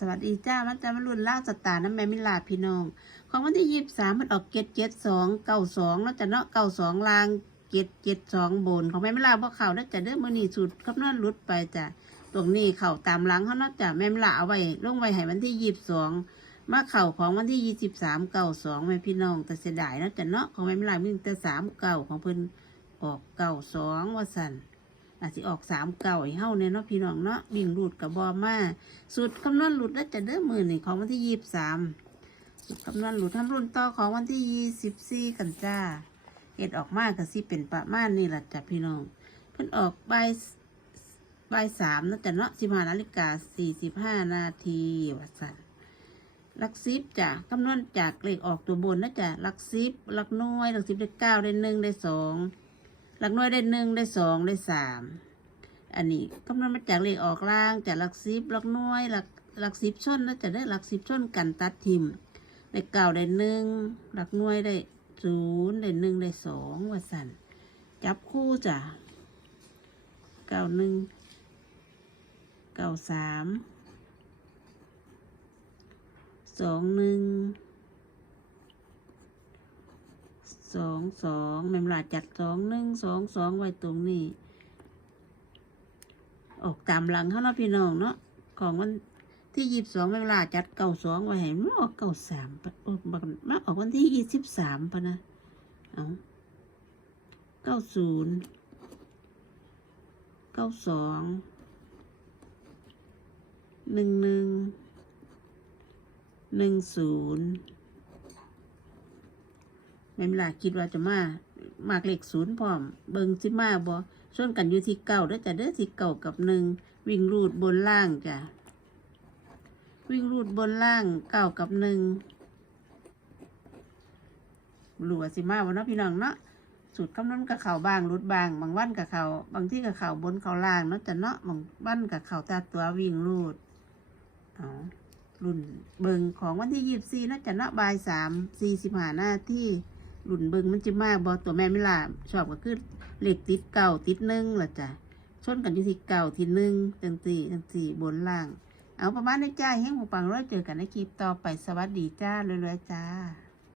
สวัสดีจ้ามันจะมารุ่นล่าสตาร์น้ำแม่มิลาพี่น้อง ของวันที่ยี่สิบสามมันออกเจ็ดเจ็ดสองเก้าสองแล้วจะเนาะเก้าสองลางเจ็ดเจ็ดสองบนของแม่มิลาบ่เขาแล้วจะเด้อมือนีสุดคำนวณรุดไปจ้ะตรงนี้เข่าตามหลังเขาเนาะจ้ะแม่มิลาเอาไว้ลงไว้ให้วันที่ยี่สิบสองมาเข่าของวันที่ยี่สิบสามเก้าสองแม่พี่น้องแต่เสียดายเนาะจ้ะเนาะของแม่มิลามีแต่สามเก้าของเพิ่นออกเก้าสองว่าสัน อาจจะออกสามเก่าให้าเนี่ยเนาะพี่น้องเนาะวิ่งรูดกับบอมาสูตรคำนวณหลุดแล้วจะเด้อมือนี่ของวันที่ยี่สิบสามสูตรคำนวณหลุดทำรุ่นต่อของวันที่ยี่สิบสี่กันจ้าเอ็ดออกมากก็สิเป็นประมาณนี่แหละจ้ะพี่น้อง เพิ่นออกใบายบสามนะจ้ะเนาะสิบห้านาฬิกาสี่สิบห้านาทีว่าสันหลักซิปจ้ะคำนวณจากเลขออกตัวบนนะจ้ะหลักซิปหลักหน้อยหลักซิปได้เก้าได้หนึ่งได้สอง หลักหน่วยได้หนึ่งได้สองได้สามอันนี้คำนวณมาจากเลขออกล่างจากหลักสิบหลักหน่วยหลักหลักสิบชนแล้วจะได้หลักสิบชนกันตัดทิมได้เก้าได้หนึ่งหลักหน่วยได้ศูนย์ได้หนึ่งได้สองว่าสันจับคู่จ้ะเก้าหนึ่งเก้าสามสองหนึ่ง สองสองแม่มลาจัดสองหนึ่งสองสองไว้ตรงนี้ ออกตามหลังเขาเนาะพี่น้องเนาะของวันที่ยี่สิบสองแม่มลาจัดเก้าสองไว้ให้มันออกเก้าสามมาออกวันที่ยี่สิบสามปะนะเอาเก้าศูนย์เก้าสองหนึ่งหนึ่งหนึ่งศูนย์ แม่นล่ะคิดว่าจะมามากเลขศูนย์พร้อม เบิงสิมาบ่ส่วนกันอยู่ที่เก้าเด้อจ้ะเด้อที่เก้ากับหนึ่งวิ่งรูดบนล่างจ้ะวิ่งรูดบนล่างเก้ากับหนึ่งรู้ว่าสิมาบ่เนาะพี่น้องเนาะสูตรคำนวณกับเข่าบางรุดบาง บางวันกับเข่าบางที่กับเข่าบนเข่าล่างเนาะจ้ะเนาะบางวันกับเข่าตาตัววิ่งรูดเอารุ่นเบิงของวันที่ยี่สิบสี่นาะจะเนาะบ่ายสามสี่สิบห้านาที รุ่นเบิงมันจะมากบอตัวแม่ไม่ลาชอบก็คือเหล็กติดเก่าติดนึ่งละจ้ะชนกันอยู่ที่เก่าที่นึ่งจังสี่จังสี่บนล่าง เอาประมาณนี้จ้าเฮงหูปังร้อยเจอกันในคลิปต่อไปสวัสดีจ้ารวยๆจ้า